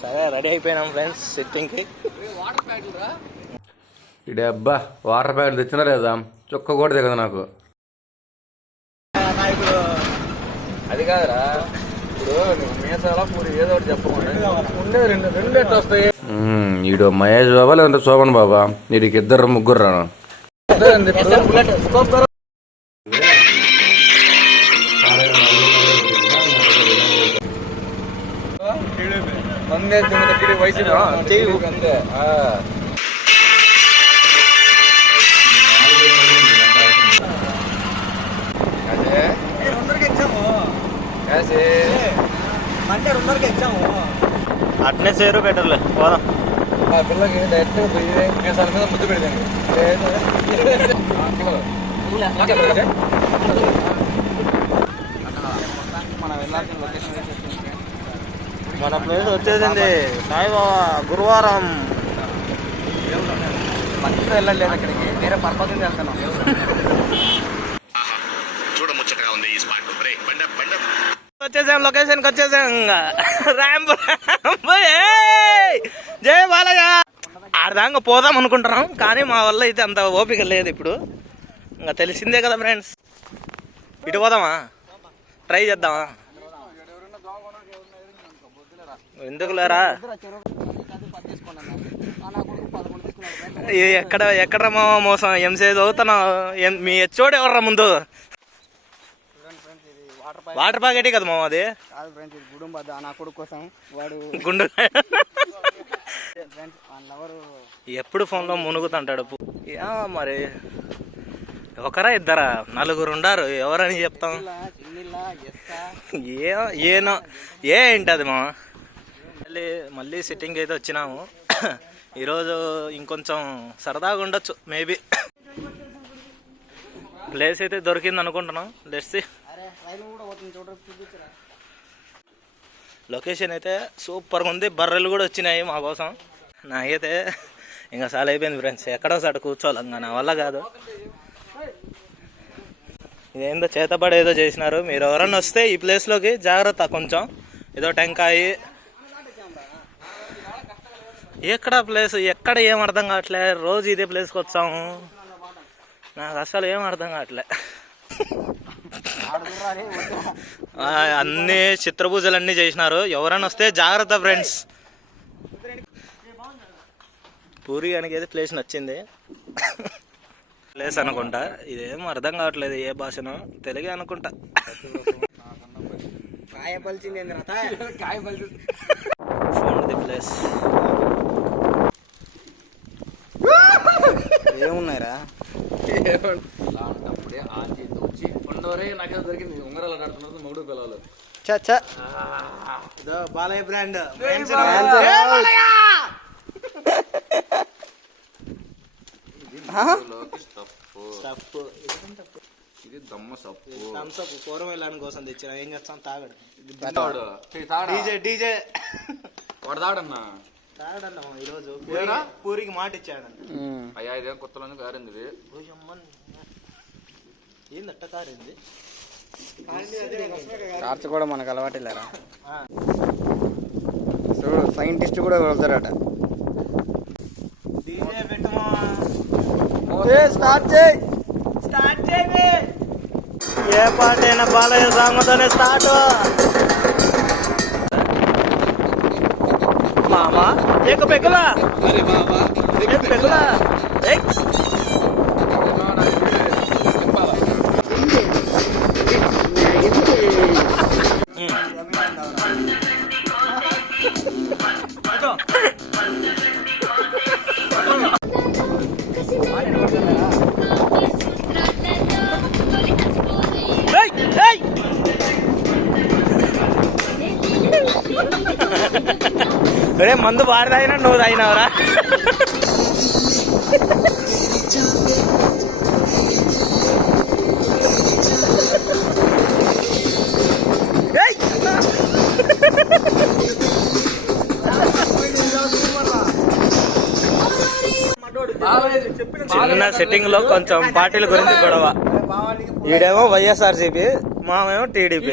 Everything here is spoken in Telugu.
సరే రెడీ అయిపోయినాం ఫ్రెండ్స్ సిట్టింగ్కి. ఇడే అబ్బా వాటర్ ప్యాకెట్ తెచ్చినా లేదా చుక్క కూడా దిగదు నాకు. ఇప్పుడు అది కాదురా, ఇప్పుడు మీసాల పూరి ఏదో ఒకటి చెప్పకుండా రెండు ఎట్టు వస్తాయి. ఈడు మహేష్ బాబా లేదంటే శోభన్ బాబా, వీడికి ఇద్దరు ముగ్గురు రాను. వయసు అట్నే సేరు బెటర్లే పోదాం. పిల్లకి డైరెక్ట్ మీసాల మీద ముద్దు పెడతాను. మన ప్లేస్ వచ్చేసింది సాయిబాబా గురువారం. మంచిగా వెళ్ళలేదు అక్కడికి, వేరే పర్పస్ వెళ్తున్నాం. వచ్చేసాం, లొకేషన్కి వచ్చేసాం. ర్యాంప్ జై బాలయ్య. ఆడదాకా పోదాం అనుకుంటున్నాం కానీ మా వల్ల అయితే అంత ఓపిక లేదు ఇప్పుడు. ఇంకా తెలిసిందే కదా ఫ్రెండ్స్. ఇటు పోదామా, ట్రై చేద్దామా? ఎందుకు లేరా, ఎక్కడ మోసం ఎంసే చదువుతున్నావు. మీ హెచ్ఓడి ఎవర్రా ముందు? వాటర్ ప్యాకెట్ కదా మామ అది. గుండు ఎప్పుడు ఫోన్లో మునుగుతుంటాడు. మరి ఒకరా ఇద్దరా, నలుగురు ఉండారు, ఎవరని చెప్తాం. ఏనో ఏంటది మా మళ్ళీ సిట్టింగ్ అయితే వచ్చినాము. ఈరోజు ఇంకొంచెం సరదాగా ఉండొచ్చు మేబీ. ప్లేస్ అయితే దొరికింది అనుకుంటున్నాం. Let's see. లొకేషన్ అయితే సూపర్గా ఉంది. బర్రెలు కూడా వచ్చినాయి మా కోసం. నాకైతే ఇంకా చాలా అయిపోయింది ఫ్రెండ్స్. ఎక్కడో సార్ కూర్చోవాలి, ఇంకా నా వల్ల కాదు. ఇదేందో చేతబడి ఏదో చేసినారు. మీరు ఎవరన్నా వస్తే ఈ ప్లేస్లోకి జాగ్రత్త. కొంచెం ఏదో టెంకాయి ఎక్కడ ప్లేస్ ఎక్కడ ఏం అర్థం కావట్లే. రోజు ఇదే ప్లేస్కి వచ్చాము, నాకు అసలు ఏం అర్థం కావట్లే. అన్ని చిత్రపూజలు అన్నీ చేసినారు. ఎవరైనా వస్తే జాగ్రత్త ఫ్రెండ్స్. పూరి గానికి అయితే ప్లేస్ నచ్చింది. ప్లేస్ అనుకుంటా, ఇదేం అర్థం కావట్లేదు ఏ భాషనో, తెలుగే అనుకుంటా. ప్లేస్ ఏమున్నాయిరా, అప్పుడే ఆన్ చేసి వచ్చి ఉండవరే నాకే దొరికింది. ఉంగరాలు కడుతున్నారు మూడు పిల్లలు. బాలయ్య బ్రాండ్ ఇది దమ్మ సప్పు. థమ్సప్ పూర్వం వెళ్ళాని కోసం తెచ్చిన. ఏం చేస్తాం, తాగడు. డీజే వాడు తాగడన్నా, తాగడన్నా. ఈరోజు పూరికి మాట ఇచ్చాడంట. అయ్యా ఇదేం కొత్తలోనే కారింది. ఏందట్ట కారింది? కార్చ్ కూడా మనకు అలవాటు లేరా. చూడు సైంటిస్ట్ కూడా వెళ్తారట. డీజే పెట్టుమా, స్టార్ట్ చేయి. ఏ పాట అయినా బాలయ్య సాంగ్తోనే స్టార్ట్. మామా ఏక పెగులా, పెగులా. అరే మందు బాగా తాగినా నువ్వు తాగినావరా? చిన్న సెట్టింగ్ లో కొంచెం పార్టీల గురించి గొడవ. ఈడేమో వైఎస్ఆర్సీపీ, మామేమో టీడీపీ.